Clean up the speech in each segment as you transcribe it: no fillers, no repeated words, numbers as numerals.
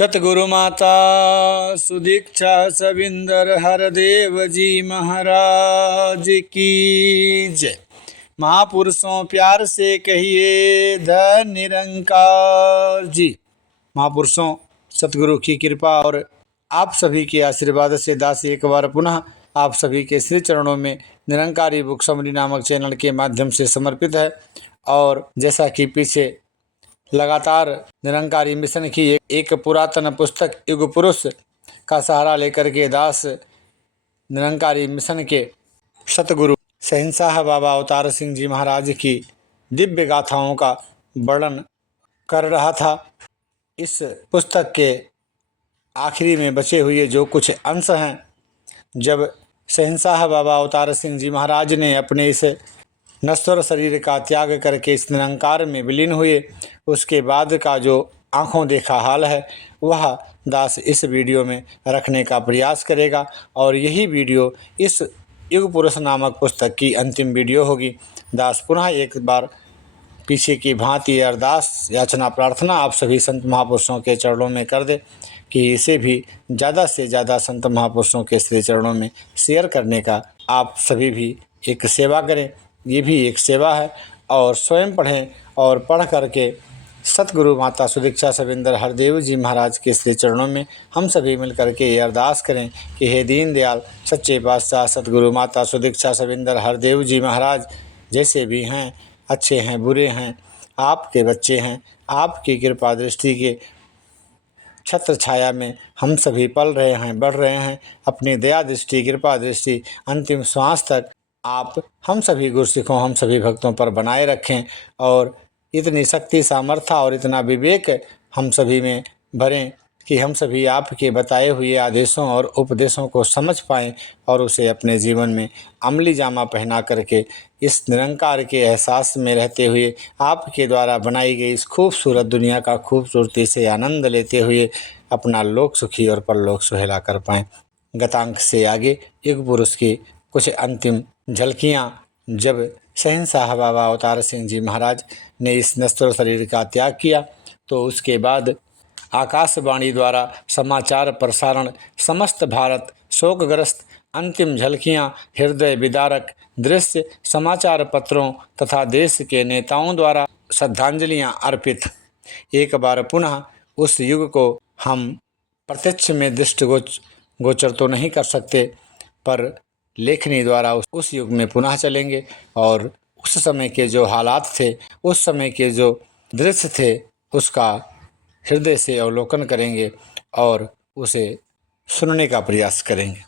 सतगुरु माता सुदीक्षा सविंदर हरदेव जी महाराज की जय। महापुरुषों प्यार से कहिए धन निरंकार जी। महापुरुषों, सतगुरु की कृपा और आप सभी के आशीर्वाद से दास एक बार पुनः आप सभी के श्री चरणों में निरंकारी बुक समरी नामक चैनल के माध्यम से समर्पित है। और जैसा कि पीछे लगातार निरंकारी मिशन की एक पुरातन पुस्तक युग पुरुष का सहारा लेकर के दास निरंकारी मिशन के सतगुरु शहंशाह बाबा अवतार सिंह जी महाराज की दिव्य गाथाओं का वर्णन कर रहा था। इस पुस्तक के आखिरी में बचे हुए जो कुछ अंश हैं, जब शहंशाह बाबा अवतार सिंह जी महाराज ने अपने इस नश्वर शरीर का त्याग करके इस निरंकार में विलीन हुए, उसके बाद का जो आंखों देखा हाल है वह दास इस वीडियो में रखने का प्रयास करेगा। और यही वीडियो इस युग पुरुष नामक पुस्तक की अंतिम वीडियो होगी। दास पुनः एक बार पीछे की भांति अरदास याचना प्रार्थना आप सभी संत महापुरुषों के चरणों में कर दे कि इसे भी ज़्यादा से ज़्यादा संत महापुरुषों के श्री चरणों में शेयर करने का आप सभी भी एक सेवा करें। ये भी एक सेवा है। और स्वयं पढ़ें और पढ़ करके सतगुरु माता सुदीक्षा सविंदर हरदेव जी महाराज के श्री चरणों में हम सभी मिल करके ये अरदास करें कि हे दीन दयाल सच्चे पातशाह सतगुरु माता सुदीक्षा सविंदर हरदेव जी महाराज, जैसे भी हैं, अच्छे हैं बुरे हैं, आपके बच्चे हैं, आपकी कृपा दृष्टि के छत्र छाया में हम सभी पल रहे हैं, बढ़ रहे हैं। अपनी दया दृष्टि कृपा दृष्टि अंतिम श्वास तक आप हम सभी गुरसिखों हम सभी भक्तों पर बनाए रखें और इतनी शक्ति सामर्थ्य और इतना विवेक हम सभी में भरें कि हम सभी आपके बताए हुए आदेशों और उपदेशों को समझ पाएं और उसे अपने जीवन में अमली जामा पहना करके इस निरंकार के एहसास में रहते हुए आपके द्वारा बनाई गई इस खूबसूरत दुनिया का खूबसूरती से आनंद लेते हुए अपना लोक सुखी और परलोक सुहेला कर पाएँ। गतांक से आगे युग पुरुष की कुछ अंतिम झलकियाँ। जब शहंशाह बाबा अवतार सिंह जी महाराज ने इस नश्वर शरीर का त्याग किया तो उसके बाद आकाशवाणी द्वारा समाचार प्रसारण समस्त भारत शोकग्रस्त अंतिम झलकियां, हृदय विदारक दृश्य समाचार पत्रों तथा देश के नेताओं द्वारा श्रद्धांजलियां अर्पित। एक बार पुनः उस युग को हम प्रत्यक्ष में दृष्टिगोचर तो नहीं कर सकते, पर लेखनी द्वारा उस युग में पुनः चलेंगे और उस समय के जो हालात थे, उस समय के जो दृश्य थे, उसका हृदय से अवलोकन करेंगे और उसे सुनने का प्रयास करेंगे।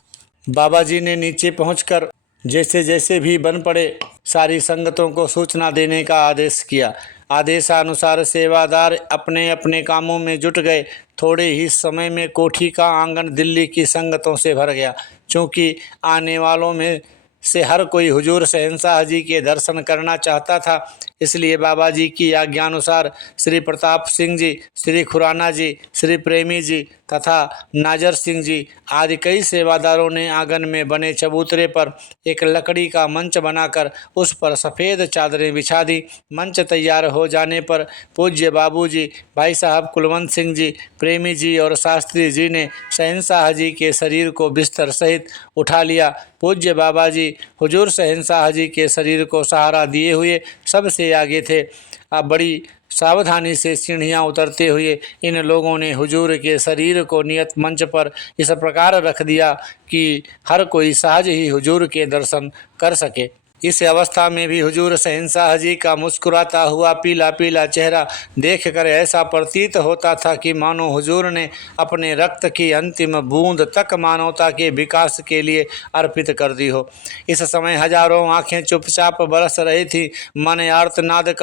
बाबा जी ने नीचे पहुंचकर जैसे जैसे भी बन पड़े सारी संगतों को सूचना देने का आदेश किया। आदेशानुसार सेवादार अपने अपने कामों में जुट गए। थोड़े ही समय में कोठी का आंगन दिल्ली की संगतों से भर गया। चूँकि आने वालों में से हर कोई हुजूर शहंशाह जी के दर्शन करना चाहता था, इसलिए बाबा जी की आज्ञानुसार श्री प्रताप सिंह जी, श्री खुराना जी, श्री प्रेमी जी तथा नाजर सिंह जी आदि कई सेवादारों ने आंगन में बने चबूतरे पर एक लकड़ी का मंच बनाकर उस पर सफ़ेद चादरें बिछा दी। मंच तैयार हो जाने पर पूज्य बाबू जी, भाई साहब कुलवंत सिंह जी, प्रेमी जी और शास्त्री जी ने शहंशाह जी के शरीर को बिस्तर सहित उठा लिया। पूज्य बाबा जी हुजूर शहंशाह जी के शरीर को सहारा दिए हुए सबसे आगे थे। अब बड़ी सावधानी से सीढ़ियाँ उतरते हुए इन लोगों ने हुजूर के शरीर को नियत मंच पर इस प्रकार रख दिया कि हर कोई सहज ही हुजूर के दर्शन कर सके। इस अवस्था में भी हुजूर शहंशाह जी का मुस्कुराता हुआ पीला पीला चेहरा देखकर ऐसा प्रतीत होता था कि मानो हुजूर ने अपने रक्त की अंतिम बूंद तक मानवता के विकास के लिए अर्पित कर दी हो। इस समय हजारों आंखें चुपचाप बरस रही थी। मन आर्तनाद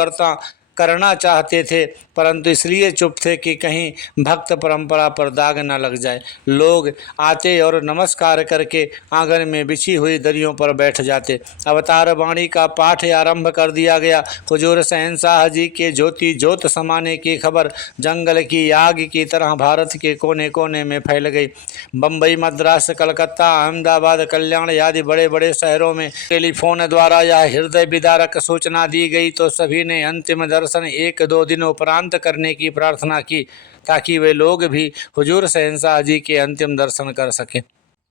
करना चाहते थे, परंतु इसलिए चुप थे कि कहीं भक्त परंपरा पर दाग न लग जाए। लोग आते और नमस्कार करके आंगन में बिछी हुई दरियों पर बैठ जाते। अवतार वाणी का पाठ आरंभ कर दिया गया। हुजूर शहंशाह जी के ज्योति ज्योत समाने की खबर जंगल की आग की तरह भारत के कोने कोने में फैल गई। बम्बई, मद्रास, कलकत्ता, अहमदाबाद, कल्याण आदि बड़े बड़े शहरों में टेलीफोन द्वारा यह हृदय विदारक सूचना दी गई तो सभी ने अंतिम दर्शन दर्शन 1-2 दिन उपरांत करने की प्रार्थना की ताकि वे लोग भी हुजूर शहंशाह जी के अंतिम दर्शन कर सकें।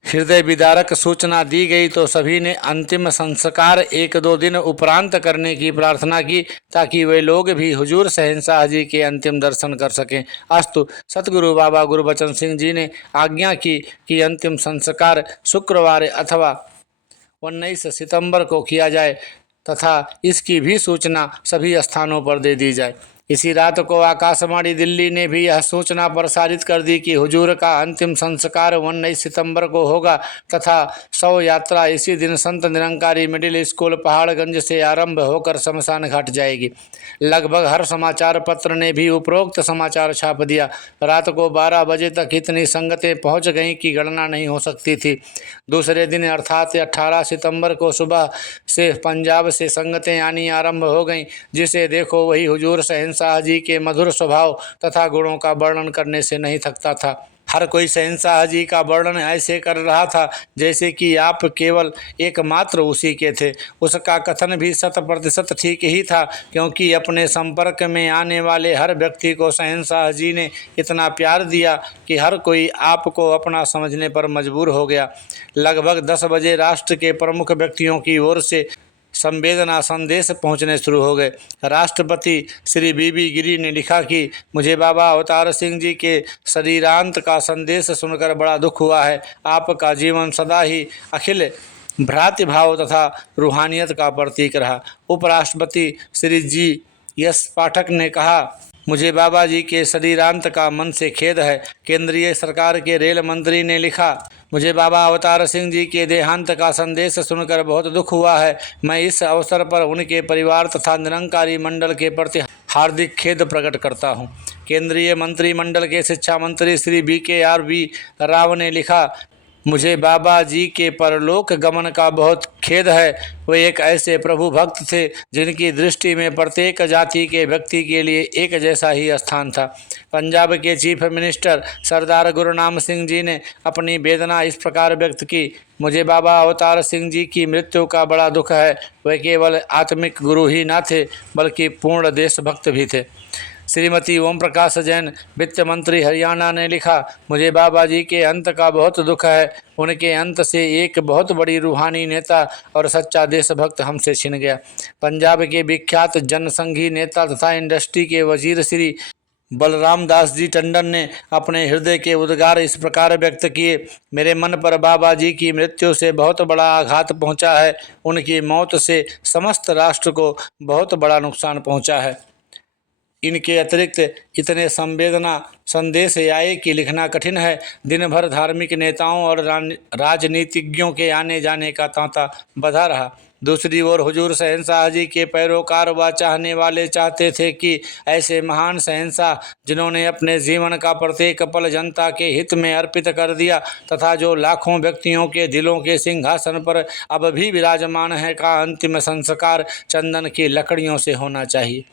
हृदय विदारक सूचना दी गई तो सभी ने अंतिम संस्कार 1-2 दिन उपरांत करने की प्रार्थना की ताकि वे लोग भी हुजूर शहंशाह जी के अंतिम दर्शन कर सकें। अस्तु। सतगुरु बाबा गुरबचन सिंह जी ने आज्ञा की कि अंतिम संस्कार शुक्रवार अथवा 19 सितंबर को किया जाए तथा इसकी भी सूचना सभी स्थानों पर दे दी जाए। इसी रात को आकाशवाणी दिल्ली ने भी यह सूचना प्रसारित कर दी कि हुजूर का अंतिम संस्कार 19 सितंबर को होगा तथा शव यात्रा इसी दिन संत निरंकारी मिडिल स्कूल पहाड़गंज से आरंभ होकर शमशान घाट जाएगी। लगभग हर समाचार पत्र ने भी उपरोक्त समाचार छाप दिया। रात को 12 बजे तक इतनी संगतें पहुंच गईं कि गणना नहीं हो सकती थी। दूसरे दिन अर्थात 18 सितंबर को सुबह से पंजाब से संगतें आनी आरंभ हो गईं। जिसे देखो वही हुजूर शहंशाह जी के मधुर स्वभाव तथा गुणों का वर्णन करने से नहीं थकता था। हर कोई शहंशाह जी का वर्णन ऐसे कर रहा था जैसे कि आप केवल एकमात्र उसी के थे। उसका कथन भी 100% ठीक ही था, क्योंकि अपने संपर्क में आने वाले हर व्यक्ति को शहंशाह जी ने इतना प्यार दिया कि हर कोई आपको अपना समझने पर मजबूर हो गया। लगभग 10 बजे राष्ट्र के प्रमुख व्यक्तियों की ओर से संवेदना संदेश पहुंचने शुरू हो गए। राष्ट्रपति श्री बीबी गिरी ने लिखा कि मुझे बाबा अवतार सिंह जी के शरीरांत का संदेश सुनकर बड़ा दुख हुआ है। आपका जीवन सदा ही अखिल भ्रातृभाव तथा रूहानियत का प्रतीक रहा। उपराष्ट्रपति श्री जी.एस. पाठक ने कहा, मुझे बाबा जी के शरीरांत का मन से खेद है। केंद्रीय सरकार के रेल मंत्री ने लिखा, मुझे बाबा अवतार सिंह जी के देहांत का संदेश सुनकर बहुत दुख हुआ है। मैं इस अवसर पर उनके परिवार तथा निरंकारी मंडल के प्रति हार्दिक खेद प्रकट करता हूं। केंद्रीय मंत्रिमंडल के शिक्षा मंत्री श्री BKR राव ने लिखा, मुझे बाबा जी के परलोक गमन का बहुत खेद है। वे एक ऐसे प्रभु भक्त थे जिनकी दृष्टि में प्रत्येक जाति के व्यक्ति के लिए एक जैसा ही स्थान था। पंजाब के चीफ मिनिस्टर सरदार गुरनाम सिंह जी ने अपनी वेदना इस प्रकार व्यक्त की, मुझे बाबा अवतार सिंह जी की मृत्यु का बड़ा दुख है। वे केवल आत्मिक गुरु ही न थे बल्कि पूर्ण देशभक्त भी थे। श्रीमती ओम प्रकाश जैन वित्त मंत्री हरियाणा ने लिखा, मुझे बाबा जी के अंत का बहुत दुख है। उनके अंत से एक बहुत बड़ी रूहानी नेता और सच्चा देशभक्त हमसे छिन गया। पंजाब के विख्यात जनसंघी नेता तथा इंडस्ट्री के वजीर श्री बलराम दास जी टंडन ने अपने हृदय के उद्गार इस प्रकार व्यक्त किए, मेरे मन पर बाबा जी की मृत्यु से बहुत बड़ा आघात पहुंचा है। उनकी मौत से समस्त राष्ट्र को बहुत बड़ा नुकसान पहुंचा है। इनके अतिरिक्त इतने संवेदना संदेश आए कि लिखना कठिन है। दिन भर धार्मिक नेताओं और राजनीतिज्ञों के आने जाने का तांता बधा रहा। दूसरी ओर हुजूर शहंशाह जी के पैरोकार व चाहने वाले चाहते थे कि ऐसे महान शहंशाह जिन्होंने अपने जीवन का प्रत्येक पल जनता के हित में अर्पित कर दिया तथा जो लाखों व्यक्तियों के दिलों के सिंहासन पर अब भी विराजमान है, का अंतिम संस्कार चंदन की लकड़ियों से होना चाहिए।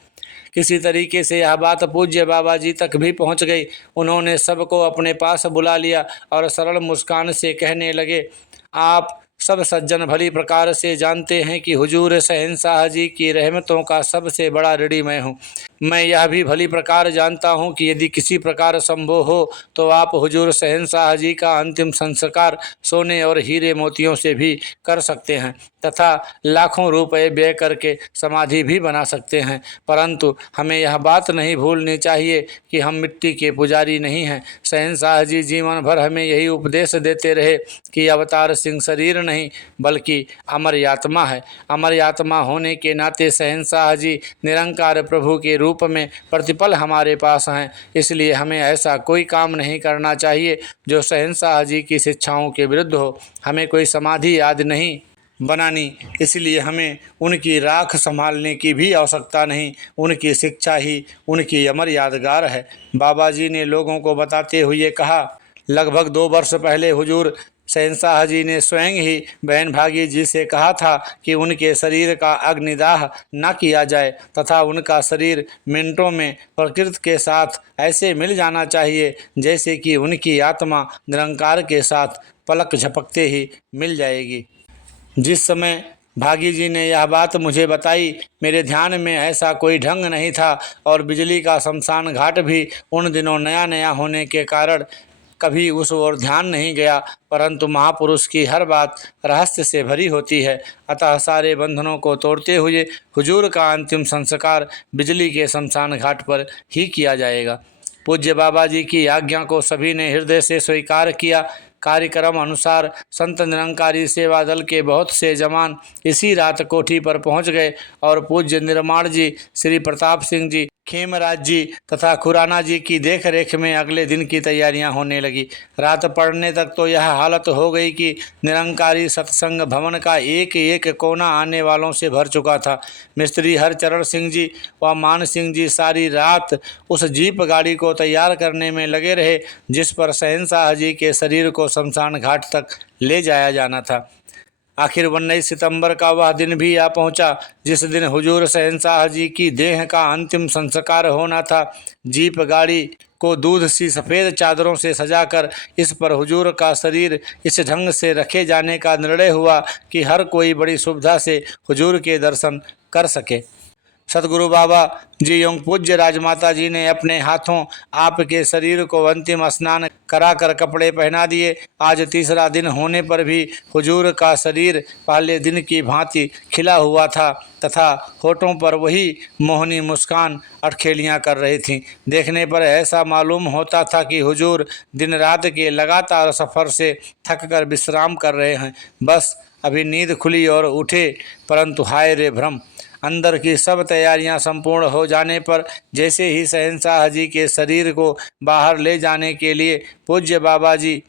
किसी तरीके से यह बात पूज्य बाबा जी तक भी पहुंच गई। उन्होंने सबको अपने पास बुला लिया और सरल मुस्कान से कहने लगे, आप सब सज्जन भली प्रकार से जानते हैं कि हुजूर शहंशाह जी की रहमतों का सबसे बड़ा ऋणी मैं हूँ। मैं यह भी भली प्रकार जानता हूँ कि यदि किसी प्रकार संभव हो तो आप हुजूर शहंशाह जी का अंतिम संस्कार सोने और हीरे मोतियों से भी कर सकते हैं तथा लाखों रुपए व्यय करके समाधि भी बना सकते हैं, परंतु हमें यह बात नहीं भूलनी चाहिए कि हम मिट्टी के पुजारी नहीं हैं। शहंशाह जी जीवन भर हमें यही उपदेश देते रहे कि अवतार सिंह शरीर नहीं बल्कि अमर आत्मा है। अमर आत्मा होने के नाते शहंशाह जी निरंकार प्रभु के रूप में प्रतिपल हमारे पास हैं। इसलिए हमें ऐसा कोई काम नहीं करना चाहिए जो शहंशाह जी की शिक्षाओं के विरुद्ध हो। हमें कोई समाधि आदि नहीं बनानी, इसलिए हमें उनकी राख संभालने की भी आवश्यकता नहीं। उनकी शिक्षा ही उनकी अमर यादगार है। बाबा जी ने लोगों को बताते हुए कहा, लगभग 2 वर्ष पहले हुजूर शहंशाह जी ने स्वयं ही बहन भागी जी से कहा था कि उनके शरीर का अग्निदाह न किया जाए तथा उनका शरीर मिनटों में प्रकृति के साथ ऐसे मिल जाना चाहिए जैसे कि उनकी आत्मा निरंकार के साथ पलक झपकते ही मिल जाएगी। जिस समय भागी जी ने यह बात मुझे बताई। मेरे ध्यान में ऐसा कोई ढंग नहीं था और बिजली का शमशान घाट भी उन दिनों नया नया होने के कारण कभी उस ओर ध्यान नहीं गया, परंतु महापुरुष की हर बात रहस्य से भरी होती है। अतः सारे बंधनों को तोड़ते हुए हुजूर का अंतिम संस्कार बिजली के शमशान घाट पर ही किया जाएगा। पूज्य बाबा जी की आज्ञा को सभी ने हृदय से स्वीकार किया। कार्यक्रम अनुसार संत निरंकारी सेवा दल के बहुत से जवान इसी रात कोठी पर पहुंच गए और पूज्य निर्माण जी, श्री प्रताप सिंह जी, खेमराज जी तथा खुराना जी की देख रेख में अगले दिन की तैयारियां होने लगी। रात पड़ने तक तो यह हालत हो गई कि निरंकारी सत्संग भवन का एक एक कोना आने वालों से भर चुका था। मिस्त्री हरचरण सिंह जी व मान सिंह जी सारी रात उस जीप गाड़ी को तैयार करने में लगे रहे जिस पर शहंशाह जी के शरीर को शमशान घाट तक ले जाया जाना था। आखिर 19 सितंबर का वह दिन भी आ पहुंचा जिस दिन हुजूर शहंशाह जी की देह का अंतिम संस्कार होना था। जीप गाड़ी को दूध सी सफ़ेद चादरों से सजाकर इस पर हुजूर का शरीर इस ढंग से रखे जाने का निर्णय हुआ कि हर कोई बड़ी सुविधा से हुजूर के दर्शन कर सके। सतगुरु बाबा जी एवं पूज्य राजमाता जी ने अपने हाथों आपके शरीर को अंतिम स्नान कराकर कपड़े पहना दिए। आज तीसरा दिन होने पर भी हुजूर का शरीर पहले दिन की भांति खिला हुआ था तथा होठों पर वही मोहनी मुस्कान अटखेलियाँ कर रही थीं। देखने पर ऐसा मालूम होता था कि हुजूर दिन रात के लगातार सफ़र से थककर विश्राम कर रहे हैं। बस अभी नींद खुली और उठे, परंतु हाय रे भ्रम! अंदर की सब तैयारियां संपूर्ण हो जाने पर जैसे ही शहंशाह जी के शरीर को बाहर ले जाने के लिए पूज्य बाबा जी,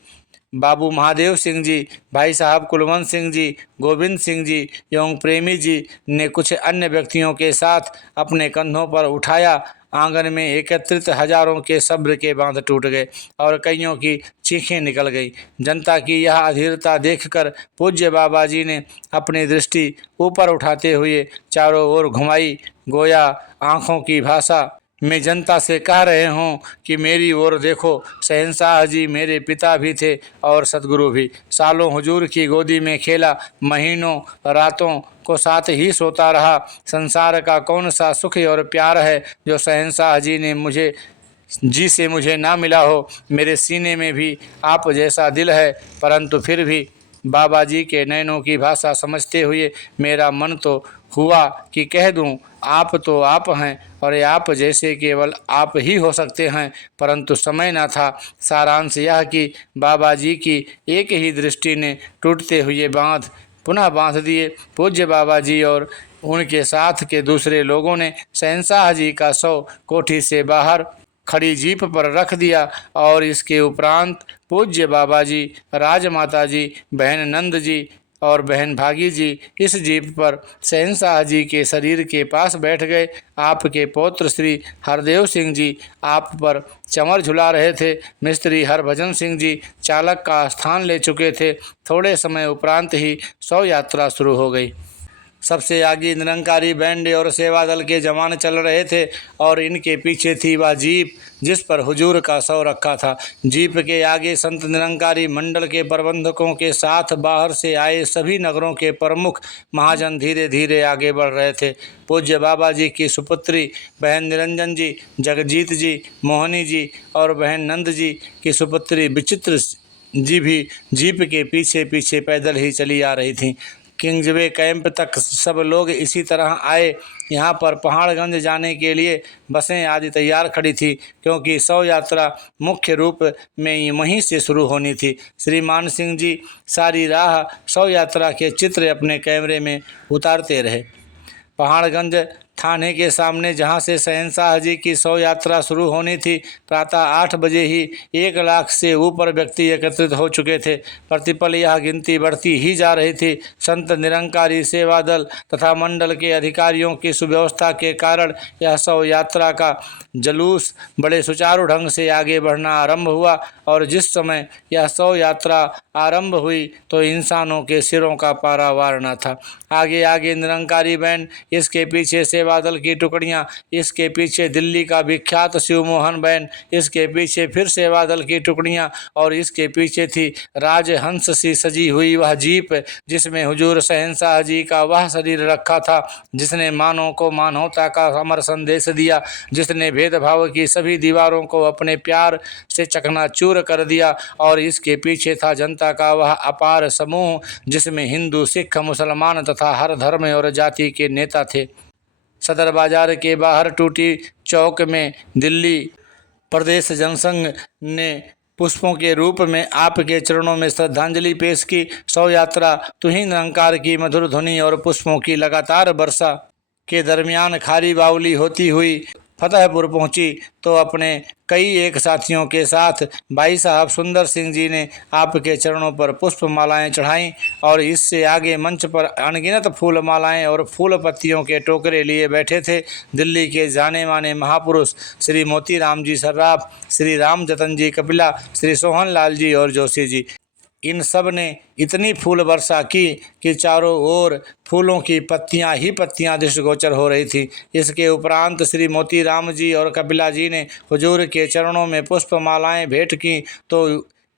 बाबू महादेव सिंह जी, भाई साहब कुलवंत सिंह जी, गोविंद सिंह जी एवं प्रेमी जी ने कुछ अन्य व्यक्तियों के साथ अपने कंधों पर उठाया, आंगन में एकत्रित हजारों के सब्र के बांध टूट गए और कईयों की चीखें निकल गई। जनता की यह अधीरता देखकर पूज्य बाबा जी ने अपनी दृष्टि ऊपर उठाते हुए चारों ओर घुमाई, गोया आँखों की भाषा में जनता से कह रहे हों कि मेरी ओर देखो। शहंशाह जी मेरे पिता भी थे और सतगुरु भी। सालों हुजूर की गोदी में खेला, महीनों रातों को साथ ही सोता रहा। संसार का कौन सा सुख और प्यार है जो शहंशाह जी से मुझे ना मिला हो। मेरे सीने में भी आप जैसा दिल है, परंतु फिर भी बाबा जी के नैनों की भाषा समझते हुए मेरा मन तो हुआ कि कह दूं, आप तो आप हैं और आप जैसे केवल आप ही हो सकते हैं, परंतु समय न था। सारांश यह कि बाबा जी की एक ही दृष्टि ने टूटते हुए बांध पुनः बांध दिए। पूज्य बाबा जी और उनके साथ के दूसरे लोगों ने शहंशाह जी का शव कोठी से बाहर खड़ी जीप पर रख दिया और इसके उपरांत पूज्य बाबा जी, राजमाता जी, बहन नंद जी और बहन भागी जी इस जीप पर शहंशाह जी के शरीर के पास बैठ गए। आपके पौत्र श्री हरदेव सिंह जी आप पर चमर झुला रहे थे। मिस्त्री हरभजन सिंह जी चालक का स्थान ले चुके थे। थोड़े समय उपरांत ही शव यात्रा शुरू हो गई। सबसे आगे निरंकारी बैंड और सेवा दल के जवान चल रहे थे और इनके पीछे थी वह जीप जिस पर हुजूर का शव रखा था। जीप के आगे संत निरंकारी मंडल के प्रबंधकों के साथ बाहर से आए सभी नगरों के प्रमुख महाजन धीरे धीरे आगे बढ़ रहे थे। पूज्य बाबा जी की सुपुत्री बहन निरंजन जी, जगजीत जी, मोहनी जी और बहन नंद जी की सुपुत्री विचित्र जी भी जीप के पीछे पीछे पैदल ही चली आ रही थीं। किंग्सवे कैंप तक सब लोग इसी तरह आए। यहाँ पर पहाड़गंज जाने के लिए बसें आदि तैयार खड़ी थी क्योंकि शव यात्रा मुख्य रूप में वहीं से शुरू होनी थी। श्री मान सिंह जी सारी राह शव यात्रा के चित्र अपने कैमरे में उतारते रहे। पहाड़गंज थाने के सामने जहां से शहंशाह जी की शव यात्रा शुरू होनी थी, प्रातः 8 बजे ही 1 लाख से ऊपर व्यक्ति एकत्रित हो चुके थे। प्रतिपल यह गिनती बढ़ती ही जा रही थी। संत निरंकारी सेवा दल तथा मंडल के अधिकारियों की सुव्यवस्था के कारण यह शव यात्रा का जुलूस बड़े सुचारू ढंग से आगे बढ़ना आरंभ हुआ। और जिस समय यह शव यात्रा आरंभ हुई तो इंसानों के सिरों का पारावार न था। आगे आगे निरंकारी बैंड, इसके पीछे सेवा दल की टुकड़ियां, इसके पीछे दिल्ली का विख्यात शिवमोहन बैंड, इसके पीछे फिर सेवा दल की टुकड़ियां और इसके पीछे थी राजहंस सी सजी हुई वह जीप जिसमें हुजूर शहंशाह जी का वह शरीर रखा था जिसने मानव को मानवता का अमर संदेश दिया, जिसने भेदभाव की सभी दीवारों को अपने प्यार से चकनाचूर कर दिया। और इसके पीछे था जनता का वह अपार समूह जिसमें हिंदू, सिख, मुसलमान तथा हर धर्म और जाति के नेता थे। सदर बाजार के बाहर टूटी चौक में दिल्ली प्रदेश जनसंघ ने पुष्पों के रूप में आपके चरणों में श्रद्धांजलि पेश की। शव यात्रा तुहिं निरंकार की मधुर ध्वनि और पुष्पों की लगातार वर्षा के दरमियान खारी बावली होती हुई फतेहपुर पहुंची तो अपने कई एक साथियों के साथ भाई साहब सुंदर सिंह जी ने आपके चरणों पर पुष्प मालाएं चढ़ाईं और इससे आगे मंच पर अनगिनत फूल मालाएं और फूल पत्तियों के टोकरे लिए बैठे थे दिल्ली के जाने माने महापुरुष श्री मोती राम जी सर्राफ, श्री राम जतन जी कपिला, श्री सोहन लाल जी और जोशी जी। इन सब ने इतनी फूल वर्षा की कि चारों ओर फूलों की पत्तियां ही पत्तियां दृष्टिगोचर हो रही थी। इसके उपरांत श्री मोती राम जी और कपिला जी ने हुजूर के चरणों में पुष्प मालाएं भेंट की तो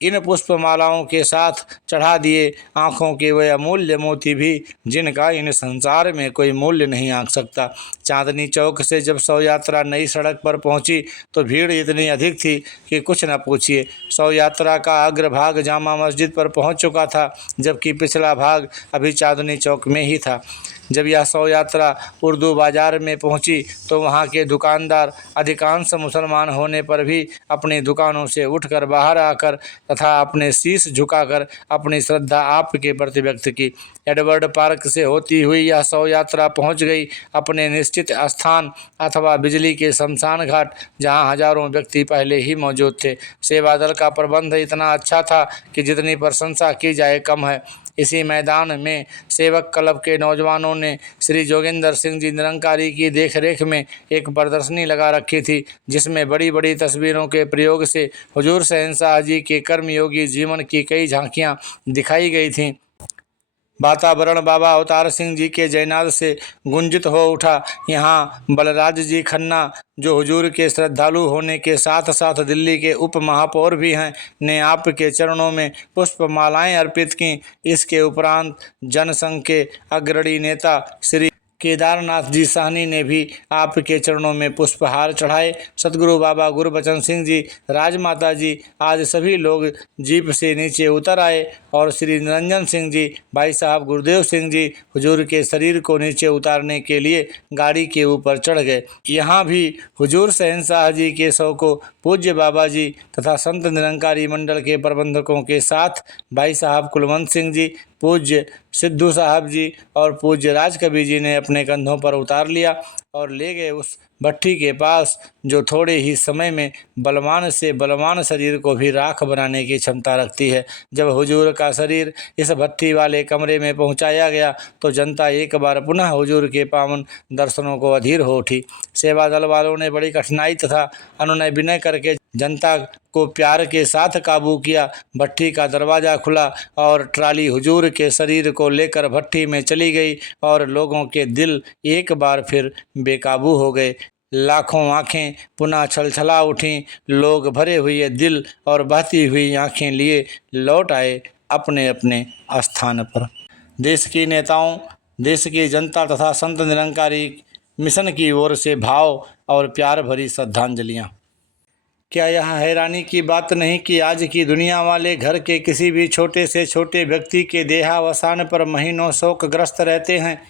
इन पुष्प मालाओं के साथ चढ़ा दिए आँखों के वे अमूल्य मोती भी जिनका इन संसार में कोई मूल्य नहीं आंक सकता। चांदनी चौक से जब शव यात्रा नई सड़क पर पहुंची तो भीड़ इतनी अधिक थी कि कुछ न पूछिए। शव यात्रा का अग्रभाग जामा मस्जिद पर पहुंच चुका था जबकि पिछला भाग अभी चांदनी चौक में ही था। जब यह शव यात्रा उर्दू बाजार में पहुंची तो वहां के दुकानदार अधिकांश मुसलमान होने पर भी अपनी दुकानों से उठकर बाहर आकर तथा अपने शीश झुकाकर अपनी श्रद्धा आपके प्रति व्यक्त की। एडवर्ड पार्क से होती हुई यह शव यात्रा पहुंच गई अपने निश्चित स्थान अथवा बिजली के शमशान घाट जहां हजारों व्यक्ति पहले ही मौजूद थे। सेवा दल का प्रबंध इतना अच्छा था कि जितनी प्रशंसा की जाए कम है। इसी मैदान में सेवक क्लब के नौजवानों ने श्री जोगिंदर सिंह जी निरंकारी की देखरेख में एक प्रदर्शनी लगा रखी थी जिसमें बड़ी बड़ी तस्वीरों के प्रयोग से हुजूर शहंशाह जी के कर्मयोगी जीवन की कई झांकियां दिखाई गई थीं। वातावरण बाबा अवतार सिंह जी के जयनाद से गुंजित हो उठा। यहाँ बलराज जी खन्ना जो हुजूर के श्रद्धालु होने के साथ साथ दिल्ली के उप महापौर भी हैं ने आपके चरणों में पुष्प मालाएं अर्पित की। इसके उपरांत जनसंघ के अग्रणी नेता श्री केदारनाथ जी साहनी ने भी आपके चरणों में पुष्पहार चढ़ाए। सतगुरु बाबा गुरबचन सिंह जी, राजमाता जी आज सभी लोग जीप से नीचे उतर आए और श्री निरंजन सिंह जी, भाई साहब गुरुदेव सिंह जी हुजूर के शरीर को नीचे उतारने के लिए गाड़ी के ऊपर चढ़ गए। यहाँ भी हुजूर शहंशाह जी के शव को पूज्य बाबा जी तथा संत निरंकारी मंडल के प्रबंधकों के साथ भाई साहब कुलवंत सिंह जी, पूज्य सिद्धू साहब जी और पूज्य राजकवि जी ने अपने कंधों पर उतार लिया और ले गए उस भट्टी के पास जो थोड़े ही समय में बलवान से बलवान शरीर को भी राख बनाने की क्षमता रखती है। जब हुजूर का शरीर इस भट्टी वाले कमरे में पहुंचाया गया तो जनता एक बार पुनः हुजूर के पावन दर्शनों को अधीर हो उठी। सेवा दल वालों ने बड़ी कठिनाई तथा अनुनय विनय करके जनता को प्यार के साथ काबू किया। भट्टी का दरवाज़ा खुला और ट्राली हुजूर के शरीर को लेकर भट्टी में चली गई और लोगों के दिल एक बार फिर बेकाबू हो गए। लाखों आंखें पुनः छलछला उठीं। लोग भरे हुए दिल और बहती हुई आंखें लिए लौट आए अपने अपने स्थान पर। देश के नेताओं, देश की जनता तथा संत निरंकारी मिशन की ओर से भाव और प्यार भरी श्रद्धांजलियाँ। क्या यह हैरानी की बात नहीं कि आज की दुनिया वाले घर के किसी भी छोटे से छोटे व्यक्ति के देहावसान पर महीनों शोकग्रस्त रहते हैं।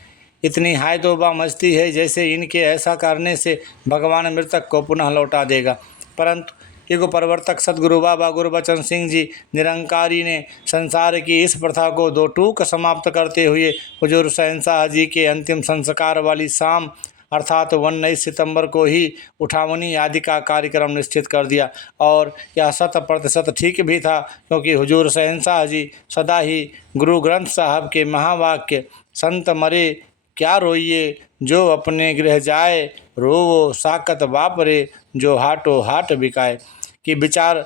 इतनी हाय तौबा मचती है जैसे इनके ऐसा करने से भगवान मृतक को पुनः लौटा देगा। परंतु युग प्रवर्तक सदगुरु बाबा गुरबचन सिंह जी निरंकारी ने संसार की इस प्रथा को दो टूक समाप्त करते हुए हुजूर शहंशाह जी के अंतिम संस्कार वाली शाम अर्थात 19 सितंबर को ही उठावनी आदि का कार्यक्रम निश्चित कर दिया। और यह 100% ठीक भी था क्योंकि हुजूर शहंशाह जी सदा ही गुरु ग्रंथ साहब के महावाक्य संत मरे क्या रोइए जो अपने गृह जाए, रोवो साकत वापरे जो हाटो हाट बिकाए की विचार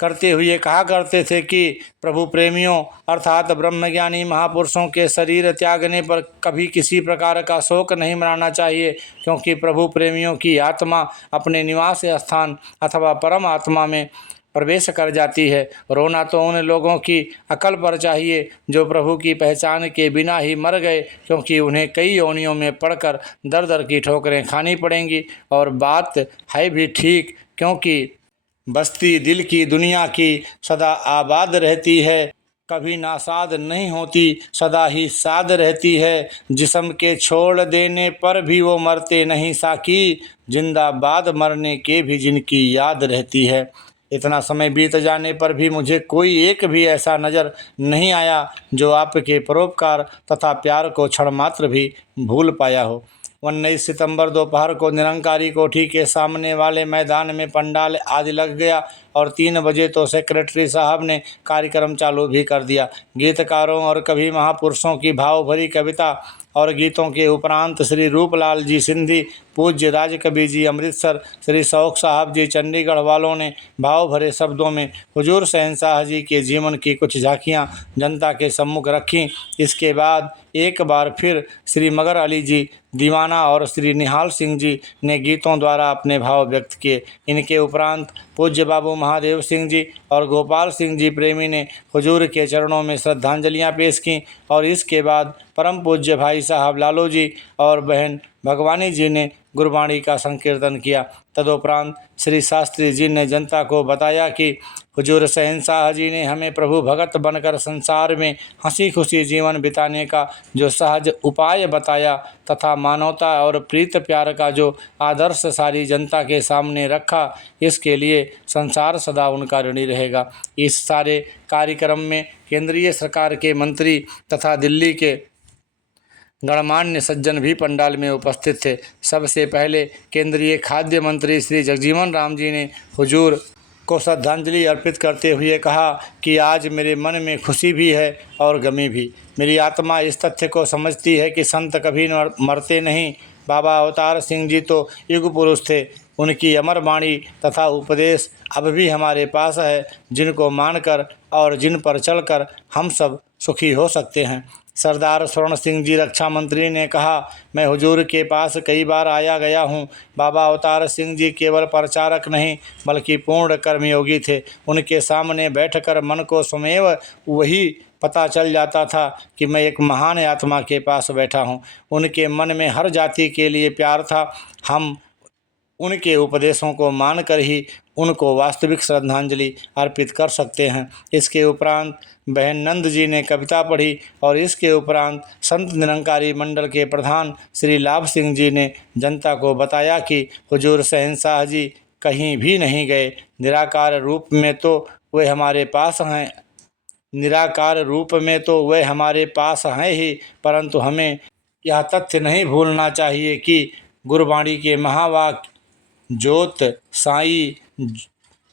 करते हुए कहा करते थे कि प्रभु प्रेमियों अर्थात ब्रह्मज्ञानी महापुरुषों के शरीर त्यागने पर कभी किसी प्रकार का शोक नहीं मनाना चाहिए, क्योंकि प्रभु प्रेमियों की आत्मा अपने निवास स्थान अथवा परम आत्मा में प्रवेश कर जाती है। रोना तो उन लोगों की अकल पर चाहिए जो प्रभु की पहचान के बिना ही मर गए, क्योंकि उन्हें कई योनियों में पड़कर दर दर की ठोकरें खानी पड़ेंगी। और बात है भी ठीक, क्योंकि बस्ती दिल की दुनिया की सदा आबाद रहती है, कभी नासाद नहीं होती, सदा ही साद रहती है। जिस्म के छोड़ देने पर भी वो मरते नहीं साकी, जिंदाबाद मरने के भी जिनकी याद रहती है। इतना समय बीत जाने पर भी मुझे कोई एक भी ऐसा नज़र नहीं आया जो आपके परोपकार तथा प्यार को क्षण मात्र भी भूल पाया हो। 19 सितंबर दोपहर को निरंकारी कोठी के सामने वाले मैदान में पंडाल आदि लग गया और 3 बजे तो सेक्रेटरी साहब ने कार्यक्रम चालू भी कर दिया। गीतकारों और कवि महापुरुषों की भाव भरी कविता और गीतों के उपरांत श्री रूपलाल जी सिंधी, पूज्य राजकवि जी अमृतसर, श्री शौक साहब जी चंडीगढ़ वालों ने भाव भरे शब्दों में हुजूर शहंशाह जी के जीवन की कुछ झांकियां जनता के सम्मुख रखीं। इसके बाद एक बार फिर श्री मगर अली जी दीवाना और श्री निहाल सिंह जी ने गीतों द्वारा अपने भाव व्यक्त किए। इनके उपरांत पूज्य बाबू महादेव सिंह जी और गोपाल सिंह जी प्रेमी ने हुजूर के चरणों में श्रद्धांजलियां पेश की और इसके बाद परम पूज्य भाई साहब लालू जी और बहन भगवानी जी ने गुरबाणी का संकीर्तन किया। तदुपरांत श्री शास्त्री जी ने जनता को बताया कि हुजूर शहंशाह जी ने हमें प्रभु भगत बनकर संसार में हंसी खुशी जीवन बिताने का जो सहज उपाय बताया तथा मानवता और प्रीत प्यार का जो आदर्श सारी जनता के सामने रखा, इसके लिए संसार सदा उनका ऋणी रहेगा। इस सारे कार्यक्रम में केंद्रीय सरकार के मंत्री तथा दिल्ली के गणमान्य सज्जन भी पंडाल में उपस्थित थे। सबसे पहले केंद्रीय खाद्य मंत्री श्री जगजीवन राम जी ने हुजूर को श्रद्धांजलि अर्पित करते हुए कहा कि आज मेरे मन में खुशी भी है और गमी भी। मेरी आत्मा इस तथ्य को समझती है कि संत कभी मरते नहीं। बाबा अवतार सिंह जी तो युग पुरुष थे, उनकी अमर वाणी तथा उपदेश अब भी हमारे पास है, जिनको मानकर और जिन पर चलकर हम सब सुखी हो सकते हैं। सरदार स्वर्ण सिंह जी रक्षा मंत्री ने कहा, मैं हुजूर के पास कई बार आया गया हूँ। बाबा अवतार सिंह जी केवल प्रचारक नहीं बल्कि पूर्ण कर्मयोगी थे। उनके सामने बैठकर मन को स्वमेव वही पता चल जाता था कि मैं एक महान आत्मा के पास बैठा हूँ। उनके मन में हर जाति के लिए प्यार था। हम उनके उपदेशों को मानकर ही उनको वास्तविक श्रद्धांजलि अर्पित कर सकते हैं। इसके उपरांत बहन नंद जी ने कविता पढ़ी और इसके उपरांत संत निरंकारी मंडल के प्रधान श्री लाभ सिंह जी ने जनता को बताया कि हुजूर शहंशाह जी कहीं भी नहीं गए। निराकार रूप में तो वे हमारे पास हैं, निराकार रूप में तो वे हमारे पास हैं ही, परंतु हमें यह तथ्य नहीं भूलना चाहिए कि गुरबाणी के महावाक्य जोत साई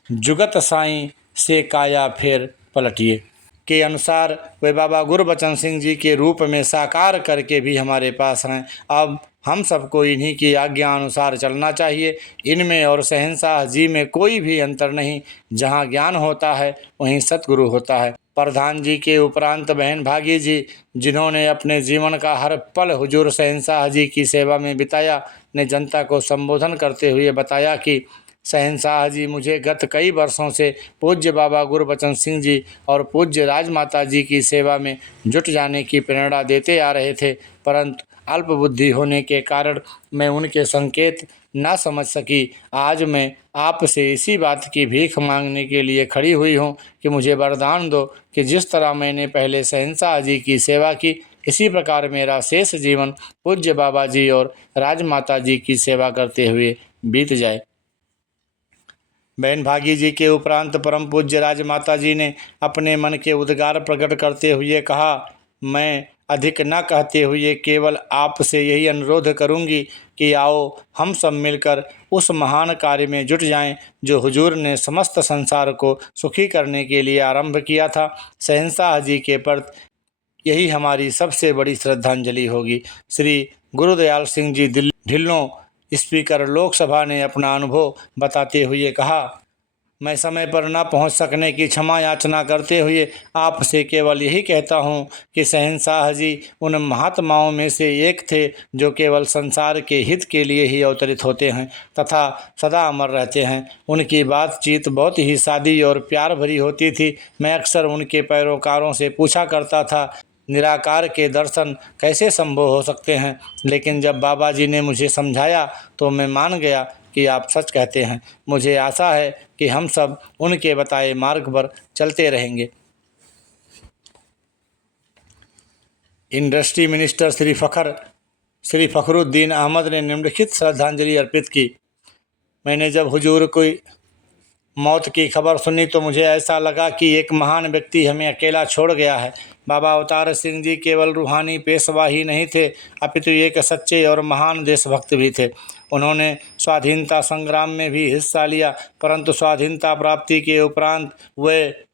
जुगत साई से काया फेर पलटिए के अनुसार वे बाबा गुरबचन सिंह जी के रूप में साकार करके भी हमारे पास हैं। अब हम सबको इन्हीं की आज्ञा अनुसार चलना चाहिए। इनमें और शहंशाह जी में कोई भी अंतर नहीं। जहाँ ज्ञान होता है वहीं सतगुरु होता है। प्रधान जी के उपरांत बहन भागी जी, जिन्होंने अपने जीवन का हर पल हुजूर शहंशाह जी की सेवा में बिताया, ने जनता को संबोधन करते हुए बताया कि शहंशाह जी मुझे गत कई वर्षों से पूज्य बाबा गुरबचन सिंह जी और पूज्य राजमाता जी की सेवा में जुट जाने की प्रेरणा देते आ रहे थे, परंतु अल्प बुद्धि होने के कारण मैं उनके संकेत ना समझ सकी। आज मैं आपसे इसी बात की भीख मांगने के लिए खड़ी हुई हूँ कि मुझे वरदान दो कि जिस तरह मैंने पहले शहंशाह जी की सेवा की, इसी प्रकार मेरा शेष जीवन पूज्य बाबा जी और राजमाता जी की सेवा करते हुए बीत जाए। बहन भागी जी के उपरांत परम पूज्य राजमाता जी ने अपने मन के उद्गार प्रकट करते हुए कहा, मैं अधिक न कहते हुए केवल आपसे यही अनुरोध करूंगी कि आओ हम सब मिलकर उस महान कार्य में जुट जाएं जो हुजूर ने समस्त संसार को सुखी करने के लिए आरंभ किया था। शहंशाह जी के प्रति यही हमारी सबसे बड़ी श्रद्धांजलि होगी। श्री गुरुदयाल सिंह जी ढिल्लों स्पीकर लोकसभा ने अपना अनुभव बताते हुए कहा, मैं समय पर न पहुंच सकने की क्षमा याचना करते हुए आपसे केवल यही कहता हूं कि शहंशाह जी उन महात्माओं में से एक थे जो केवल संसार के हित के लिए ही अवतरित होते हैं तथा सदा अमर रहते हैं। उनकी बातचीत बहुत ही सादी और प्यार भरी होती थी। मैं अक्सर उनके पैरोकारों से पूछा करता था, निराकार के दर्शन कैसे संभव हो सकते हैं, लेकिन जब बाबा जी ने मुझे समझाया तो मैं मान गया कि आप सच कहते हैं। मुझे आशा है कि हम सब उनके बताए मार्ग पर चलते रहेंगे। इंडस्ट्री मिनिस्टर श्री फखरुद्दीन अहमद ने निम्नलिखित श्रद्धांजलि अर्पित की। मैंने जब हुजूर की मौत की खबर सुनी तो मुझे ऐसा लगा कि एक महान व्यक्ति हमें अकेला छोड़ गया है। बाबा अवतार सिंह जी केवल रूहानी पेशवा ही नहीं थे, अपितु एक सच्चे और महान देशभक्त भी थे। उन्होंने स्वाधीनता संग्राम में भी हिस्सा लिया, परंतु स्वाधीनता प्राप्ति के उपरांत वे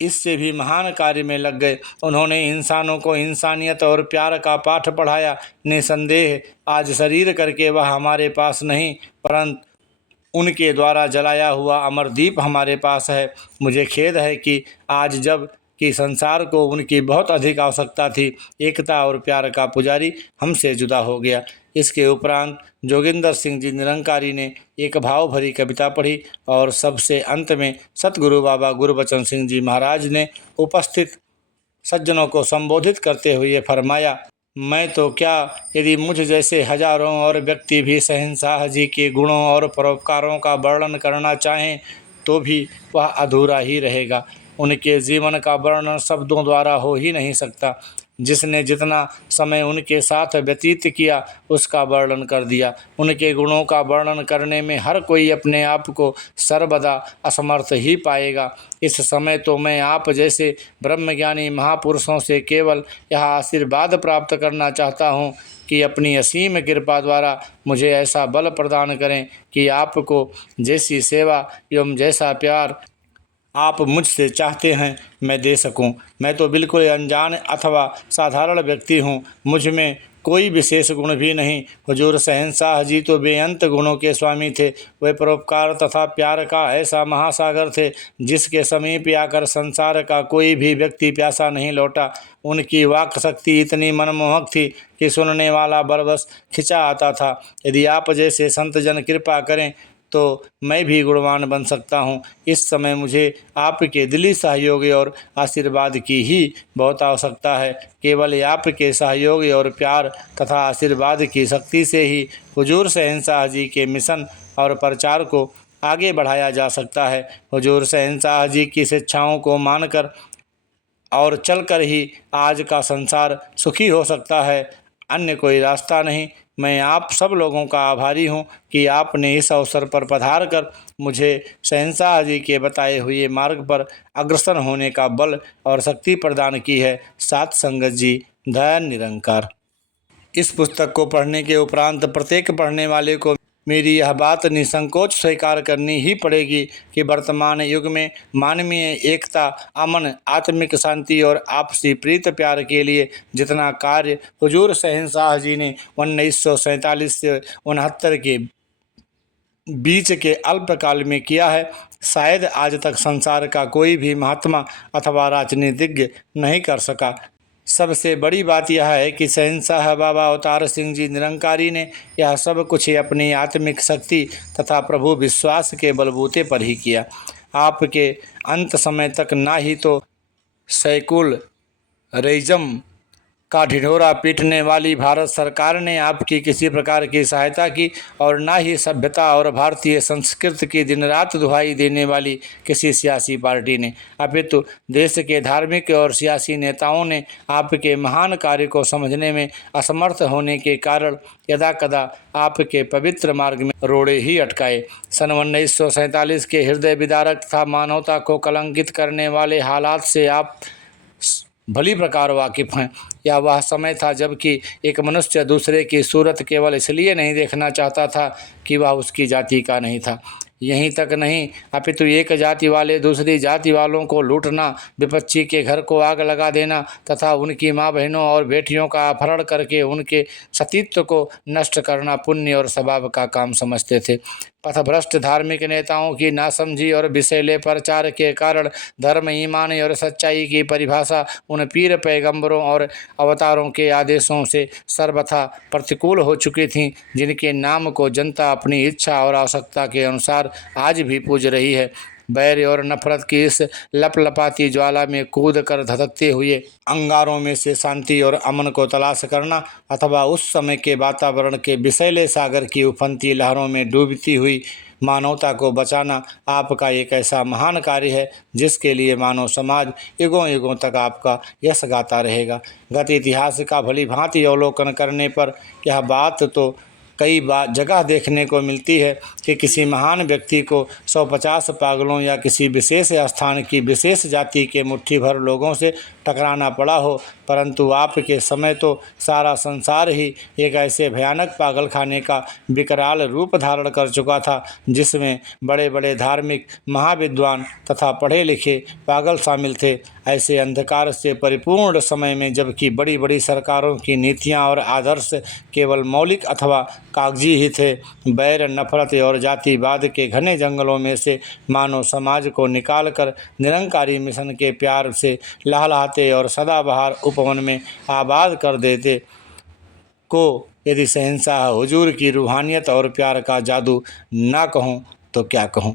इससे भी महान कार्य में लग गए। उन्होंने इंसानों को इंसानियत और प्यार का पाठ पढ़ाया। निसंदेह आज शरीर करके वह हमारे पास नहीं, परंतु उनके द्वारा जलाया हुआ अमरदीप हमारे पास है। मुझे खेद है कि आज जब कि संसार को उनकी बहुत अधिक आवश्यकता थी, एकता और प्यार का पुजारी हमसे जुदा हो गया। इसके उपरांत जोगिंदर सिंह जी निरंकारी ने एक भाव भरी कविता पढ़ी और सबसे अंत में सतगुरु बाबा गुरबचन सिंह जी महाराज ने उपस्थित सज्जनों को संबोधित करते हुए फरमाया, मैं तो क्या, यदि मुझ जैसे हजारों और व्यक्ति भी शहंशाह जी के गुणों और परोपकारों का वर्णन करना चाहें तो भी वह अधूरा ही रहेगा। उनके जीवन का वर्णन शब्दों द्वारा हो ही नहीं सकता। जिसने जितना समय उनके साथ व्यतीत किया उसका वर्णन कर दिया। उनके गुणों का वर्णन करने में हर कोई अपने आप को सर्वदा असमर्थ ही पाएगा। इस समय तो मैं आप जैसे ब्रह्मज्ञानी महापुरुषों से केवल यह आशीर्वाद प्राप्त करना चाहता हूँ कि अपनी असीम कृपा द्वारा मुझे ऐसा बल प्रदान करें कि आपको जैसी सेवा एवं जैसा प्यार आप मुझसे चाहते हैं मैं दे सकूं। मैं तो बिल्कुल अनजान अथवा साधारण व्यक्ति हूं, मुझ में कोई विशेष गुण भी नहीं। हुजूर शहंशाह जी तो बेअंत गुणों के स्वामी थे। वे परोपकार तथा प्यार का ऐसा महासागर थे जिसके समीप आकर संसार का कोई भी व्यक्ति प्यासा नहीं लौटा। उनकी वाक शक्ति इतनी मनमोहक थी कि सुनने वाला बरबस खिंचा आता था। यदि आप जैसे संत जन कृपा करें तो मैं भी गुणवान बन सकता हूँ। इस समय मुझे आपके दिली सहयोग और आशीर्वाद की ही बहुत आवश्यकता है। केवल आपके सहयोग और प्यार तथा आशीर्वाद की शक्ति से ही हुजूर शहंशाह जी के मिशन और प्रचार को आगे बढ़ाया जा सकता है। हुजूर शहंशाह जी की शिक्षाओं को मानकर और चलकर ही आज का संसार सुखी हो सकता है, अन्य कोई रास्ता नहीं। मैं आप सब लोगों का आभारी हूँ कि आपने इस अवसर पर पधार कर मुझे शहंशाह जी के बताए हुए मार्ग पर अग्रसर होने का बल और शक्ति प्रदान की है। साथ संगत जी, धन निरंकार। इस पुस्तक को पढ़ने के उपरांत प्रत्येक पढ़ने वाले को मेरी यह बात निसंकोच स्वीकार करनी ही पड़ेगी कि वर्तमान युग में मानवीय एकता, अमन, आत्मिक शांति और आपसी प्रीत प्यार के लिए जितना कार्य हुजूर शहंशाह जी ने 1947 से 69 के बीच के अल्पकाल में किया है, शायद आज तक संसार का कोई भी महात्मा अथवा राजनीतिज्ञ नहीं कर सका। सबसे बड़ी बात यह है कि शहंशाह बाबा अवतार सिंह जी निरंकारी ने यह सब कुछ अपनी आत्मिक शक्ति तथा प्रभु विश्वास के बलबूते पर ही किया। आपके अंत समय तक ना ही तो सेकुलरिज्म का ढिढोरा पीटने वाली भारत सरकार ने आपकी किसी प्रकार की सहायता की और ना ही सभ्यता और भारतीय संस्कृति की दिन रात दुहाई देने वाली किसी सियासी पार्टी ने, अपितु देश के धार्मिक और सियासी नेताओं ने आपके महान कार्य को समझने में असमर्थ होने के कारण यदाकदा आपके पवित्र मार्ग में रोड़े ही अटकाए। सन 1947 के हृदय विदारक तथा मानवता को कलंकित करने वाले हालात से आप भली प्रकार वाकिफ़ हैं। यह वह समय था जबकि एक मनुष्य दूसरे की सूरत केवल इसलिए नहीं देखना चाहता था कि वह उसकी जाति का नहीं था। यहीं तक नहीं, अपितु एक जाति वाले दूसरी जाति वालों को लूटना, विपक्षी के घर को आग लगा देना तथा उनकी माँ बहनों और बेटियों का अपहरण करके उनके सतीत्व को नष्ट करना पुण्य और स्वभाव का काम समझते थे। पथभ्रष्ट धार्मिक नेताओं की नासमझी और विषैले प्रचार के कारण धर्म, ईमान और सच्चाई की परिभाषा उन पीर पैगंबरों और अवतारों के आदेशों से सर्वथा प्रतिकूल हो चुकी थी, जिनके नाम को जनता अपनी इच्छा और आवश्यकता के अनुसार आज भी पूज रही है। बैर और नफरत की इस लपलपाती ज्वाला में कूद कर धधकते हुए अंगारों में से शांति और अमन को तलाश करना अथवा उस समय के वातावरण के विषैले सागर की उफनती लहरों में डूबती हुई मानवता को बचाना आपका एक ऐसा महान कार्य है जिसके लिए मानव समाज युगों युगों तक आपका यश गाता रहेगा। गत इतिहास का भली भांति अवलोकन करने पर यह बात तो कई बार जगह देखने को मिलती है कि किसी महान व्यक्ति को 150 पागलों या किसी विशेष स्थान की विशेष जाति के मुट्ठी भर लोगों से टकराना पड़ा हो, परंतु आपके समय तो सारा संसार ही एक ऐसे भयानक पागलखाने का विकराल रूप धारण कर चुका था जिसमें बड़े बड़े धार्मिक महाविद्वान तथा पढ़े लिखे पागल शामिल थे। ऐसे अंधकार से परिपूर्ण समय में जबकि बड़ी बड़ी सरकारों की नीतियां और आदर्श केवल मौलिक अथवा कागजी ही थे, बैर, नफरत और जातिवाद के घने जंगलों में से मानव समाज को निकालकर निरंकारी मिशन के प्यार से लहलहाते और सदाबहार उपवन में आबाद कर देते को यदि शहंशाह हुजूर की रूहानियत और प्यार का जादू ना कहूँ तो क्या कहूँ।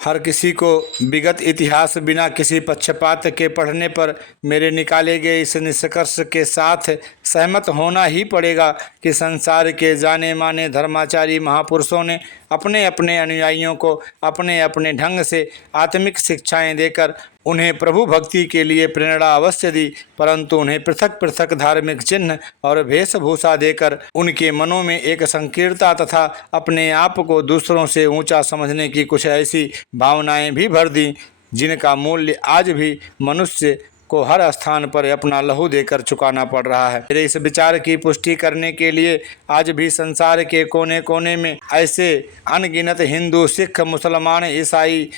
हर किसी को विगत इतिहास बिना किसी पक्षपात के पढ़ने पर मेरे निकाले गए इस निष्कर्ष के साथ सहमत होना ही पड़ेगा कि संसार के जाने माने धर्माचारी महापुरुषों ने अपने अपने अनुयायियों को अपने अपने ढंग से आत्मिक शिक्षाएं देकर उन्हें प्रभु भक्ति के लिए प्रेरणा अवश्य दी, परंतु उन्हें पृथक पृथक धार्मिक चिन्ह और वेशभूषा देकर उनके मनों में एक संकीर्णता तथा अपने आप को दूसरों से ऊंचा समझने की कुछ ऐसी भावनाएं भी भर दी जिनका मूल्य आज भी मनुष्य को हर स्थान पर अपना लहू देकर चुकाना पड़ रहा है। मेरे इस विचार की पुष्टि करने के लिए आज भी संसार के कोने कोने में ऐसे अनगिनत हिंदू, सिख, मुसलमान, ईसाई,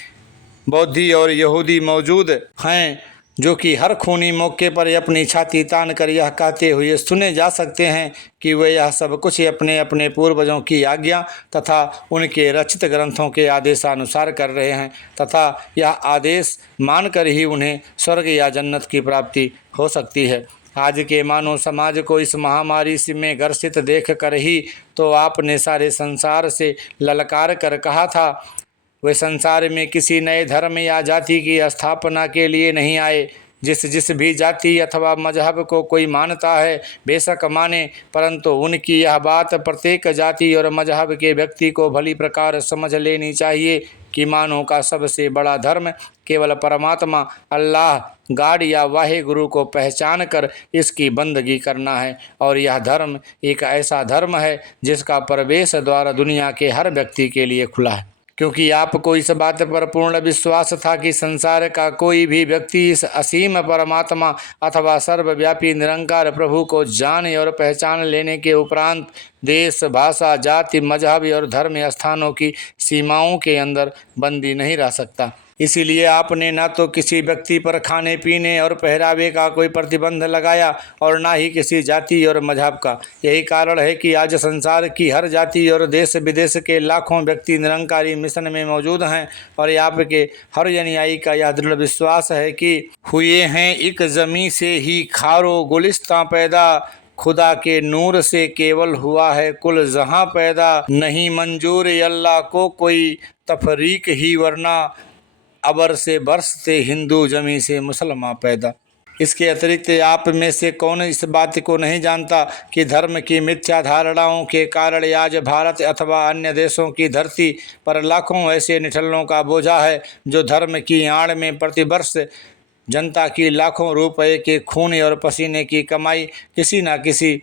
बौद्धी और यहूदी मौजूद हैं जो कि हर खूनी मौके पर अपनी छाती तान कर यह कहते हुए सुने जा सकते हैं कि वे यह सब कुछ अपने अपने पूर्वजों की आज्ञा तथा उनके रचित ग्रंथों के आदेशानुसार कर रहे हैं तथा यह आदेश मानकर ही उन्हें स्वर्ग या जन्नत की प्राप्ति हो सकती है। आज के मानव समाज को इस महामारी में ग्रसित देख कर ही तो आपने सारे संसार से ललकार कर कहा था, वे संसार में किसी नए धर्म या जाति की स्थापना के लिए नहीं आए। जिस भी जाति अथवा मजहब को कोई मानता है बेशक माने, परंतु उनकी यह बात प्रत्येक जाति और मजहब के व्यक्ति को भली प्रकार समझ लेनी चाहिए कि मानव का सबसे बड़ा धर्म केवल परमात्मा अल्लाह, गॉड या वाहे गुरु को पहचान कर इसकी बंदगी करना है। और यह धर्म एक ऐसा धर्म है जिसका प्रवेश द्वार दुनिया के हर व्यक्ति के लिए खुला है, क्योंकि आपको इस बात पर पूर्ण विश्वास था कि संसार का कोई भी व्यक्ति इस असीम परमात्मा अथवा सर्वव्यापी निरंकार प्रभु को जान और पहचान लेने के उपरांत देश, भाषा, जाति, मजहब और धर्म स्थानों की सीमाओं के अंदर बंदी नहीं रह सकता। इसीलिए आपने न तो किसी व्यक्ति पर खाने पीने और पहरावे का कोई प्रतिबंध लगाया और ना ही किसी जाति और मजहब का। यही कारण है कि आज संसार की हर जाति और देश विदेश के लाखों व्यक्ति निरंकारी मिशन में मौजूद हैं और आपके हर अनुयायी का यह दृढ़ विश्वास है कि हुए हैं एक जमी से ही खारो गुलिस्तां पैदा, खुदा के नूर से केवल हुआ है कुल जहां पैदा, नहीं मंजूर अल्लाह को कोई तफरीक ही वरना अबर से बरसते हिंदू जमी से मुसलमान पैदा। इसके अतिरिक्त आप में से कौन इस बात को नहीं जानता कि धर्म की मिथ्या धारणाओं के कारण आज भारत अथवा अन्य देशों की धरती पर लाखों ऐसे निठल्लों का बोझा है जो धर्म की आड़ में प्रतिवर्ष जनता की लाखों रुपए के खून और पसीने की कमाई किसी न किसी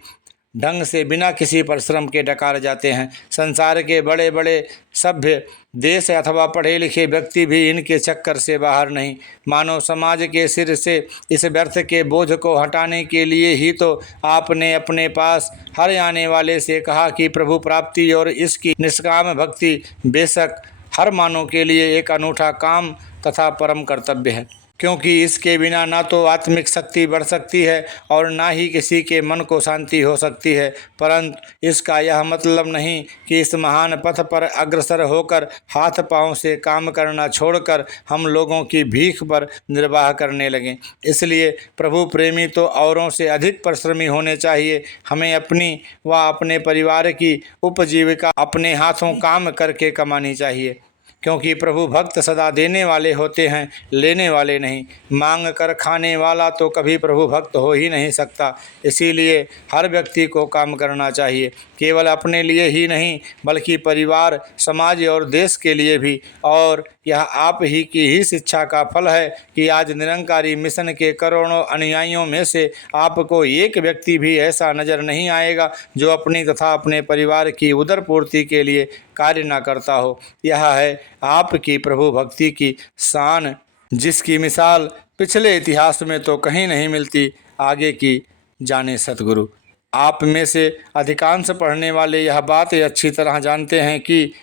ढंग से बिना किसी परिश्रम के डकार जाते हैं। संसार के बड़े बड़े सभ्य देश अथवा पढ़े लिखे व्यक्ति भी इनके चक्कर से बाहर नहीं। मानव समाज के सिर से इस व्यर्थ के बोझ को हटाने के लिए ही तो आपने अपने पास हर आने वाले से कहा कि प्रभु प्राप्ति और इसकी निष्काम भक्ति बेशक हर मानव के लिए एक अनूठा काम तथा परम कर्तव्य है, क्योंकि इसके बिना ना तो आत्मिक शक्ति बढ़ सकती है और ना ही किसी के मन को शांति हो सकती है। परंतु इसका यह मतलब नहीं कि इस महान पथ पर अग्रसर होकर हाथ पांव से काम करना छोड़कर हम लोगों की भीख पर निर्वाह करने लगें। इसलिए प्रभु प्रेमी तो औरों से अधिक परिश्रमी होने चाहिए। हमें अपनी व अपने परिवार की उपजीविका अपने हाथों काम करके कमानी चाहिए, क्योंकि प्रभु भक्त सदा देने वाले होते हैं, लेने वाले नहीं। मांग कर खाने वाला तो कभी प्रभु भक्त हो ही नहीं सकता। इसीलिए हर व्यक्ति को काम करना चाहिए, केवल अपने लिए ही नहीं बल्कि परिवार, समाज और देश के लिए भी। और यह आप ही की ही शिक्षा का फल है कि आज निरंकारी मिशन के करोड़ों अनुयायियों में से आपको एक व्यक्ति भी ऐसा नजर नहीं आएगा जो अपनी तथा अपने परिवार की उदर पूर्ति के लिए कार्य न करता हो। यह है आपकी प्रभु भक्ति की शान, जिसकी मिसाल पिछले इतिहास में तो कहीं नहीं मिलती, आगे की जाने सतगुरु। आप में से अधिकांश पढ़ने वाले यह बात अच्छी तरह जानते हैं कि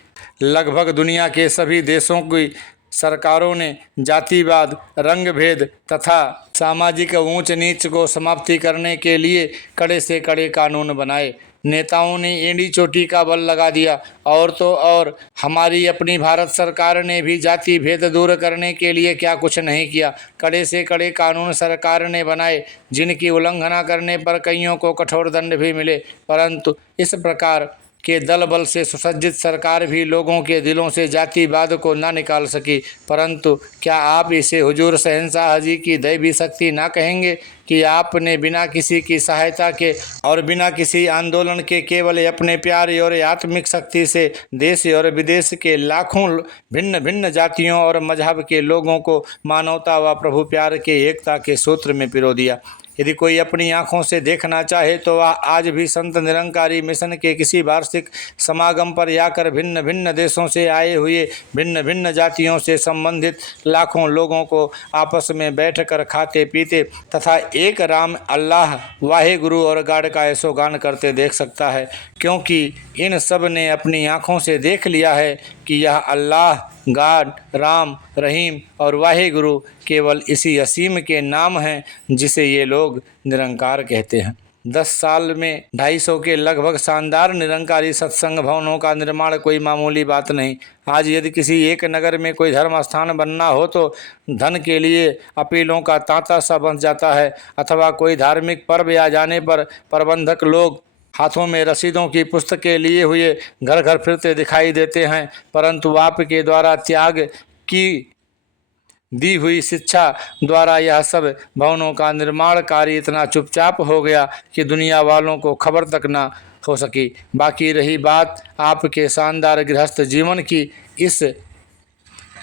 लगभग दुनिया के सभी देशों की सरकारों ने जातिवाद, रंग भेद तथा सामाजिक ऊंच नीच को समाप्ति करने के लिए कड़े से कड़े कानून बनाए। नेताओं ने एड़ी चोटी का बल लगा दिया, और तो और हमारी अपनी भारत सरकार ने भी जाति भेद दूर करने के लिए क्या कुछ नहीं किया। कड़े से कड़े कानून सरकार ने बनाए, जिनकी उल्लंघना करने पर कईयों को कठोर दंड भी मिले। परंतु इस प्रकार के दल बल से सुसज्जित सरकार भी लोगों के दिलों से जातिवाद को ना निकाल सकी। परंतु क्या आप इसे हुजूर शहंशाह जी की दैवी शक्ति ना कहेंगे कि आपने बिना किसी की सहायता के और बिना किसी आंदोलन के केवल अपने प्यार और आत्मिक शक्ति से देश और विदेश के लाखों भिन्न भिन्न जातियों और मजहब के लोगों को मानवता व प्रभु प्यार के एकता के सूत्र में पिरो दिया। यदि कोई अपनी आंखों से देखना चाहे तो वह आज भी संत निरंकारी मिशन के किसी वार्षिक समागम पर जाकर भिन्न भिन्न देशों से आए हुए भिन्न भिन्न जातियों से संबंधित लाखों लोगों को आपस में बैठकर खाते पीते तथा एक राम, अल्लाह, वाहे गुरु और गाड का ऐसो गान करते देख सकता है, क्योंकि इन सब ने अपनी आंखों से देख लिया है कि यह अल्लाह, गाड, राम, रहीम और वाहे गुरु केवल इसी असीम के नाम हैं जिसे ये लोग निरंकार कहते हैं। 10 साल में 250 के लगभग शानदार निरंकारी सत्संग भवनों का निर्माण कोई मामूली बात नहीं। आज यदि किसी एक नगर में कोई धर्म स्थान बनना हो तो धन के लिए अपीलों का तांता सा बन जाता है, अथवा कोई धार्मिक पर्व आ जाने पर प्रबंधक लोग हाथों में रसीदों की पुस्तकें लिए हुए घर घर फिरते दिखाई देते हैं। परंतु आपके द्वारा त्याग की दी हुई शिक्षा द्वारा यह सब भवनों का निर्माण कार्य इतना चुपचाप हो गया कि दुनिया वालों को खबर तक न हो सकी। बाकी रही बात आपके शानदार गृहस्थ जीवन की, इस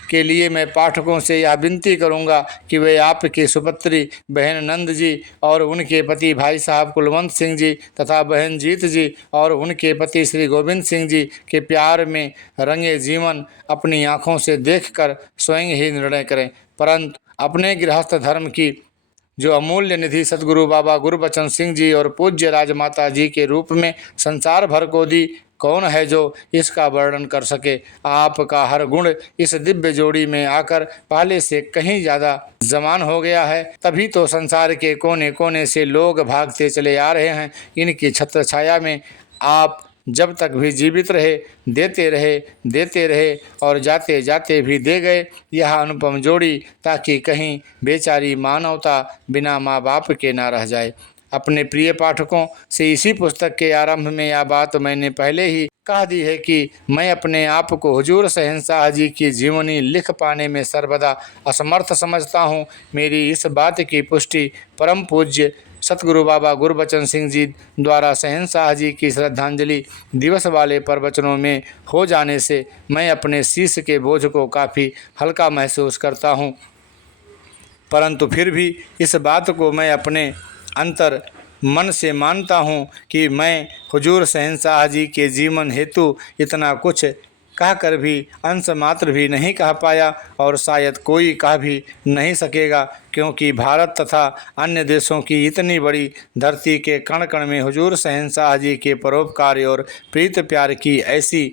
के लिए मैं पाठकों से यह विनती करूंगा कि वे आपकी सुपुत्री बहन नंद जी और उनके पति भाई साहब कुलवंत सिंह जी तथा बहन जीत जी और उनके पति श्री गोविंद सिंह जी के प्यार में रंगे जीवन अपनी आँखों से देखकर स्वयं ही निर्णय करें। परंतु अपने गृहस्थ धर्म की जो अमूल्य निधि सतगुरु बाबा गुरबचन सिंह जी और पूज्य राजमाता जी के रूप में संसार भर को दी, कौन है जो इसका वर्णन कर सके। आपका हर गुण इस दिव्य जोड़ी में आकर पहले से कहीं ज़्यादा जमान हो गया है, तभी तो संसार के कोने कोने से लोग भागते चले आ रहे हैं। इनकी छत्र छाया में आप जब तक भी जीवित रहे, देते रहे और जाते जाते भी दे गए यह अनुपम जोड़ी, ताकि कहीं बेचारी मानवता बिना माँ बाप के ना रह जाए। अपने प्रिय पाठकों से इसी पुस्तक के आरंभ में यह बात मैंने पहले ही कह दी है कि मैं अपने आप को हुजूर शहंशाह जी की जीवनी लिख पाने में सर्वदा असमर्थ समझता हूँ। मेरी इस बात की पुष्टि परम पूज्य सतगुरु बाबा गुरबचन सिंह जी द्वारा शहंशाह जी की श्रद्धांजलि दिवस वाले प्रवचनों में हो जाने से मैं अपने शीश के बोझ को काफ़ी हल्का महसूस करता हूँ। परंतु फिर भी इस बात को मैं अपने अंतर मन से मानता हूँ कि मैं हुजूर शहंशाह जी के जीवन हेतु इतना कुछ कहकर भी अंश मात्र भी नहीं कह पाया और शायद कोई कह भी नहीं सकेगा, क्योंकि भारत तथा अन्य देशों की इतनी बड़ी धरती के कण कण में हुजूर शहंशाह जी के परोपकार और प्रीत प्यार की ऐसी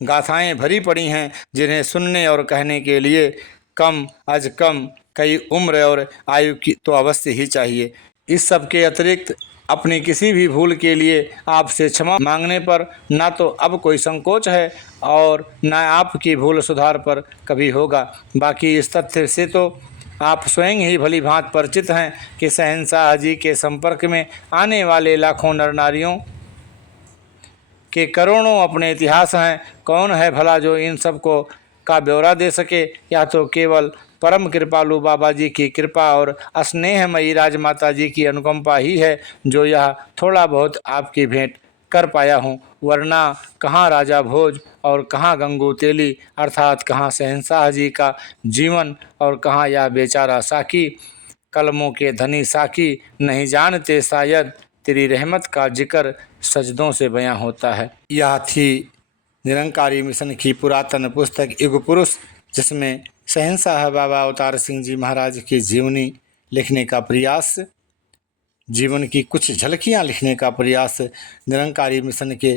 गाथाएं भरी पड़ी हैं जिन्हें सुनने और कहने के लिए कम अज कम कई उम्र और आयु की तो अवश्य ही चाहिए। इस सब के अतिरिक्त अपनी किसी भी भूल के लिए आपसे क्षमा मांगने पर ना तो अब कोई संकोच है और ना आपकी भूल सुधार पर कभी होगा। बाकी इस तथ्य से तो आप स्वयं ही भली भांति परिचित हैं कि शहंशाह जी के संपर्क में आने वाले लाखों नर नारियों के करोड़ों अपने इतिहास हैं। कौन है भला जो इन सब को का ब्यौरा दे सके। या तो केवल परम कृपालु बाबा जी की कृपा और स्नेहमयी राजमाता जी की अनुकंपा ही है जो यह थोड़ा बहुत आपकी भेंट कर पाया हूँ, वरना कहाँ राजा भोज और कहाँ गंगू तेली अर्थात कहाँ शहंशाह जी का जीवन और कहाँ यह बेचारा साकी। कलमों के धनी साकी नहीं जानते शायद तेरी रहमत का जिक्र सजदों से बयां होता है। यह थी निरंकारी मिशन की पुरातन पुस्तक युग पुरुष, जिसमें शहंशाह बाबा अवतार सिंह जी महाराज की जीवनी लिखने का प्रयास, जीवन की कुछ झलकियां लिखने का प्रयास निरंकारी मिशन के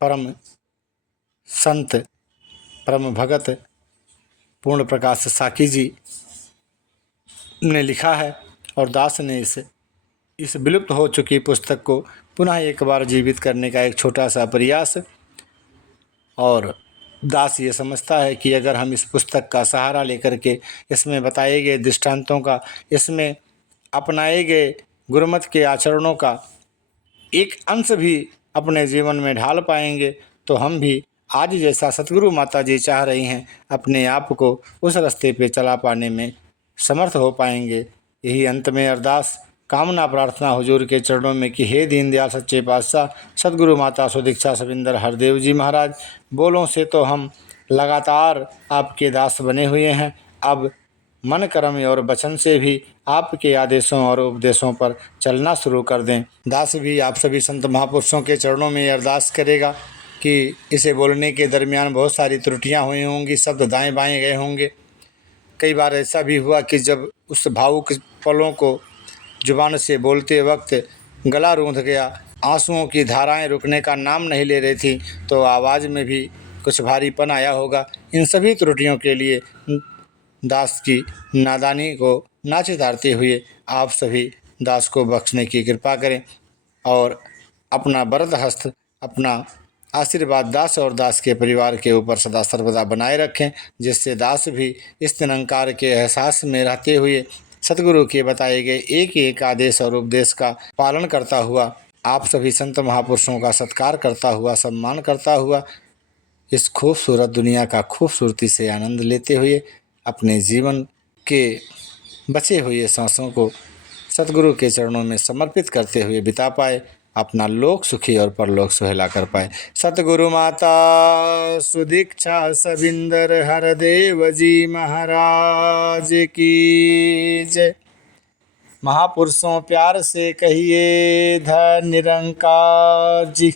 परम संत परम भगत पूर्ण प्रकाश साकी जी ने लिखा है और दास ने इस विलुप्त हो चुकी पुस्तक को पुनः एक बार जीवित करने का एक छोटा सा प्रयास। और दास ये समझता है कि अगर हम इस पुस्तक का सहारा लेकर के इसमें बताए गए दृष्टांतों का, इसमें अपनाए गए गुरुमत के आचरणों का एक अंश भी अपने जीवन में ढाल पाएंगे तो हम भी आज जैसा सतगुरु माता जी चाह रही हैं अपने आप को उस रास्ते पे चला पाने में समर्थ हो पाएंगे। यही अंत में अरदास कामना प्रार्थना हुजूर के चरणों में कि हे दीनदयाल सच्चे पातशाह सतगुरु माता सुदीक्षा सविंदर हरदेव जी महाराज, बोलों से तो हम लगातार आपके दास बने हुए हैं, अब मन कर्म और वचन से भी आपके आदेशों और उपदेशों पर चलना शुरू कर दें। दास भी आप सभी संत महापुरुषों के चरणों में अरदास करेगा कि इसे बोलने के दरमियान बहुत सारी त्रुटियां हुई होंगी, शब्द दाएं बाएं गए होंगे। कई बार ऐसा भी हुआ कि जब उस भावुक पलों को जुबान से बोलते वक्त गला रूंध गया, आंसुओं की धाराएं रुकने का नाम नहीं ले रही थी, तो आवाज़ में भी कुछ भारीपन आया होगा। इन सभी त्रुटियों के लिए दास की नादानी को ना चितारते हुए आप सभी दास को बख्शने की कृपा करें और अपना वरद हस्त, अपना आशीर्वाद दास और दास के परिवार के ऊपर सदा सर्वदा बनाए रखें, जिससे दास भी इस निरंकार के एहसास में रहते हुए सतगुरु के बताए गए एक एक आदेश और उपदेश का पालन करता हुआ, आप सभी संत महापुरुषों का सत्कार करता हुआ, सम्मान करता हुआ, इस खूबसूरत दुनिया का खूबसूरती से आनंद लेते हुए अपने जीवन के बचे हुए सांसों को सतगुरु के चरणों में समर्पित करते हुए बिता पाए, अपना लोक सुखी और परलोक सुहेला कर पाए। सतगुरु माता सुदीक्षा सविंदर हरदेव जी महाराज की जय। महापुरुषों प्यार से कहिए धन निरंकार जी।